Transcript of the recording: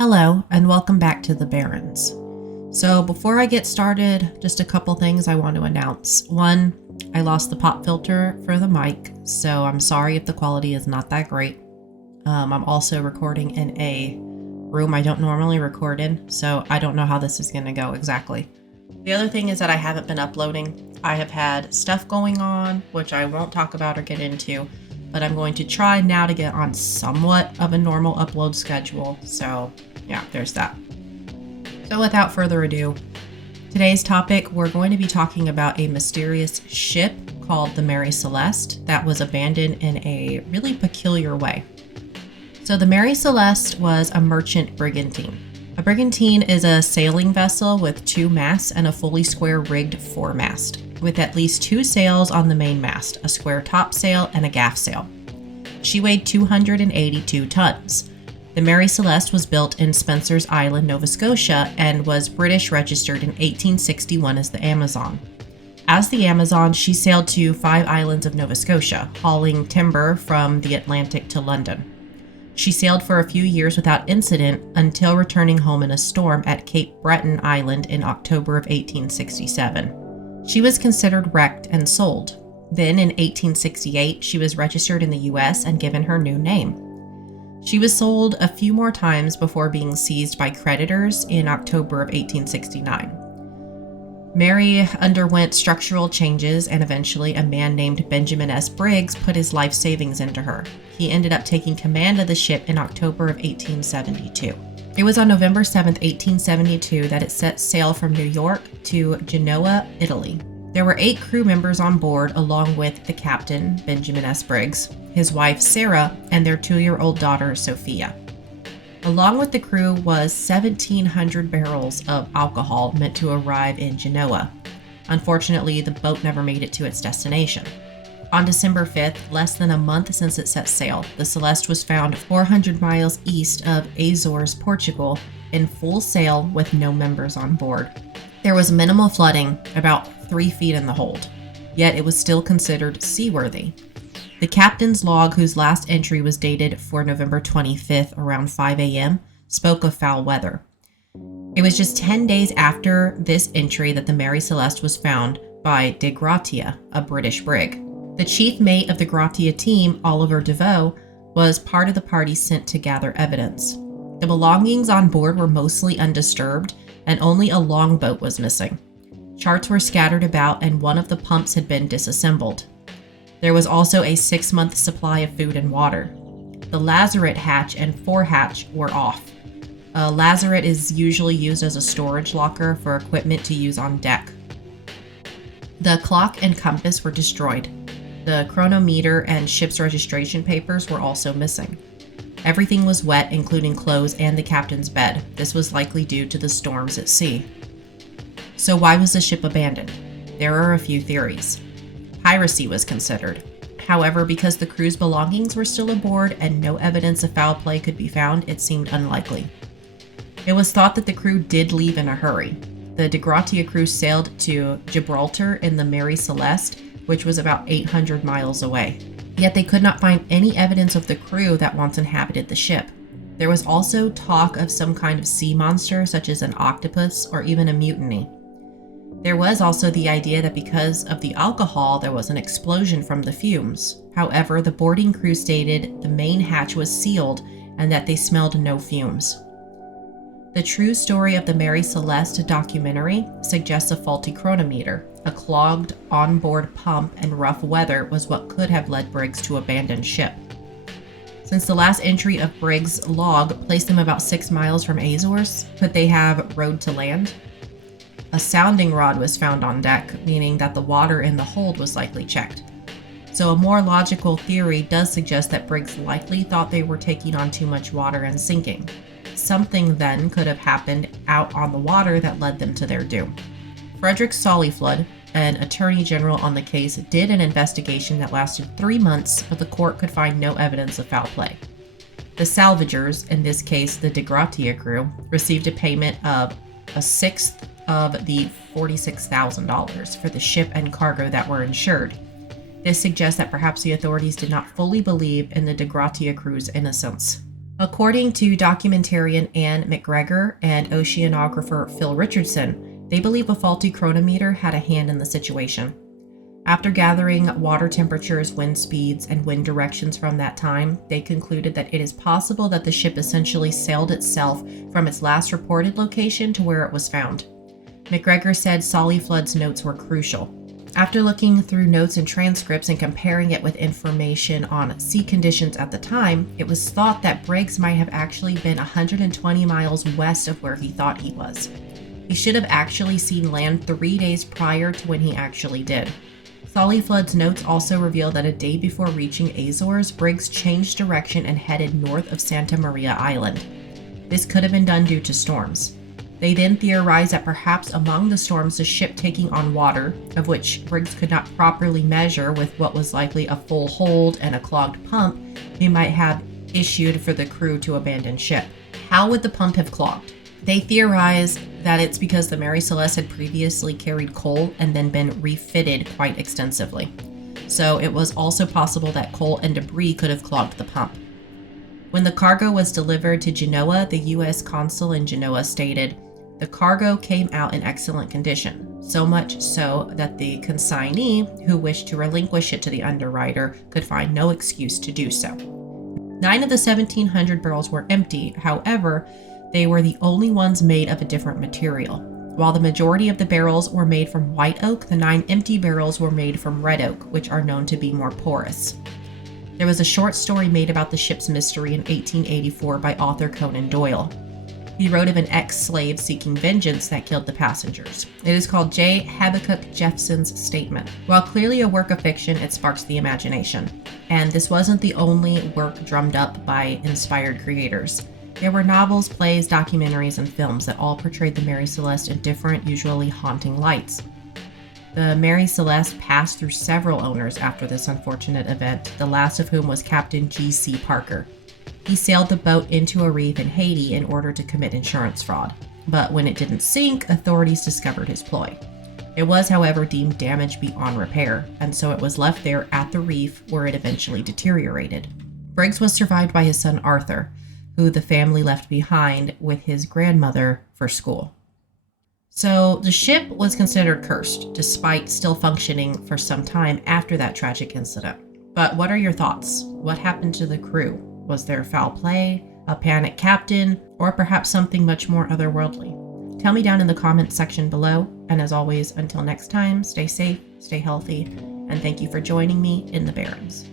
Hello, and welcome back to the Barrens. So, before I get started, just a couple things I want to announce. One, I lost the pop filter for the mic, so I'm sorry if the quality is not that great. I'm also recording in a room I don't normally record in, so I don't know how this is going to go exactly. The other thing is that I haven't been uploading. I have had stuff going on, which I won't talk about or get into, but I'm going to try now to get on somewhat of a normal upload schedule. So yeah, there's that. So without further ado, today's topic, we're going to be talking about a mysterious ship called the Mary Celeste that was abandoned in a really peculiar way. So the Mary Celeste was a merchant brigantine. A brigantine is a sailing vessel with two masts and a fully square rigged foremast, with at least two sails on the main mast, a square topsail and a gaff sail. She weighed 282 tons. The Mary Celeste was built in Spencer's Island, Nova Scotia, and was British registered in 1861 as the Amazon. As the Amazon, she sailed to 5 islands of Nova Scotia, hauling timber from the Atlantic to London. She sailed for a few years without incident until returning home in a storm at Cape Breton Island in October of 1867. She was considered wrecked and sold. Then in 1868, she was registered in the US and given her new name. She was sold a few more times before being seized by creditors in October of 1869. Mary underwent structural changes, and eventually a man named Benjamin S. Briggs put his life savings into her. He ended up taking command of the ship in October of 1872. It was on November 7, 1872 that it set sail from New York to Genoa, Italy. There were 8 crew members on board, along with the captain, Benjamin S. Briggs, his wife, Sarah, and their 2-year-old daughter, Sophia. Along with the crew was 1,700 barrels of alcohol meant to arrive in Genoa. Unfortunately, the boat never made it to its destination. On December 5th, less than a month since it set sail, the Celeste was found 400 miles east of Azores, Portugal, in full sail with no members on board. There was minimal flooding, about 3 feet in the hold, yet it was still considered seaworthy. The captain's log, whose last entry was dated for November 25th around 5 a.m., spoke of foul weather. It was just 10 days after this entry that the Mary Celeste was found by De Gratia, a British brig. The chief mate of the Gratia team, Oliver DeVoe, was part of the party sent to gather evidence. The belongings on board were mostly undisturbed, and only a longboat was missing. Charts were scattered about, and one of the pumps had been disassembled. There was also a 6-month supply of food and water. The lazarette hatch and forehatch were off. A lazarette is usually used as a storage locker for equipment to use on deck. The clock and compass were destroyed. The chronometer and ship's registration papers were also missing. Everything was wet, including clothes and the captain's bed. This was likely due to the storms at sea. So why was the ship abandoned? There are a few theories. Piracy was considered. However, because the crew's belongings were still aboard and no evidence of foul play could be found, it seemed unlikely. It was thought that the crew did leave in a hurry. The De Gratia crew sailed to Gibraltar in the Mary Celeste, which was about 800 miles away. Yet they could not find any evidence of the crew that once inhabited the ship. There was also talk of some kind of sea monster, such as an octopus or even a mutiny. There was also the idea that because of the alcohol, there was an explosion from the fumes. However, the boarding crew stated the main hatch was sealed and that they smelled no fumes. The true story of the Mary Celeste documentary suggests a faulty chronometer. A clogged onboard pump and rough weather was what could have led Briggs to abandon ship. Since the last entry of Briggs' log placed them about 6 miles from Azores, could they have rowed to land? A sounding rod was found on deck, meaning that the water in the hold was likely checked. So a more logical theory does suggest that Briggs likely thought they were taking on too much water and sinking. Something then could have happened out on the water that led them to their doom. Frederick Sollyflood, an attorney general on the case, did an investigation that lasted 3 months, but the court could find no evidence of foul play. The salvagers, in this case the De Gratia crew, received a payment of a sixth of the $46,000 for the ship and cargo that were insured. This suggests that perhaps the authorities did not fully believe in the De Gratia crew's innocence. According to documentarian Anne McGregor and oceanographer Phil Richardson, they believe a faulty chronometer had a hand in the situation. After gathering water temperatures, wind speeds, and wind directions from that time, they concluded that it is possible that the ship essentially sailed itself from its last reported location to where it was found. McGregor said Solly Flood's notes were crucial. After looking through notes and transcripts and comparing it with information on sea conditions at the time, it was thought that Briggs might have actually been 120 miles west of where he thought he was. He should have actually seen land 3 days prior to when he actually did. Solly Flood's notes also reveal that a day before reaching Azores, Briggs changed direction and headed north of Santa Maria Island. This could have been done due to storms. They then theorized that perhaps among the storms, the ship taking on water, of which Briggs could not properly measure with what was likely a full hold and a clogged pump, he might have issued for the crew to abandon ship. How would the pump have clogged? They theorize that it's because the Mary Celeste had previously carried coal and then been refitted quite extensively. So it was also possible that coal and debris could have clogged the pump. When the cargo was delivered to Genoa, the U.S. consul in Genoa stated, "The cargo came out in excellent condition, so much so that the consignee, who wished to relinquish it to the underwriter, could find no excuse to do so." 9 of the 1,700 barrels were empty. However, they were the only ones made of a different material. While the majority of the barrels were made from white oak, the 9 empty barrels were made from red oak, which are known to be more porous. There was a short story made about the ship's mystery in 1884 by author Conan Doyle. He wrote of an ex-slave seeking vengeance that killed the passengers. It is called J. Habakkuk Jeffson's Statement. While clearly a work of fiction, it sparks the imagination. And this wasn't the only work drummed up by inspired creators. There were novels, plays, documentaries, and films that all portrayed the Mary Celeste in different, usually haunting lights. The Mary Celeste passed through several owners after this unfortunate event, the last of whom was Captain G.C. Parker. He sailed the boat into a reef in Haiti in order to commit insurance fraud, but when it didn't sink, authorities discovered his ploy. It was, however, deemed damaged beyond repair, and so it was left there at the reef where it eventually deteriorated. Briggs was survived by his son Arthur, who the family left behind with his grandmother for school. So the ship was considered cursed, despite still functioning for some time after that tragic incident. But what are your thoughts? What happened to the crew? Was there foul play, a panicked captain, or perhaps something much more otherworldly? Tell me down in the comments section below, and as always, until next time, stay safe, stay healthy, and thank you for joining me in the Barrens.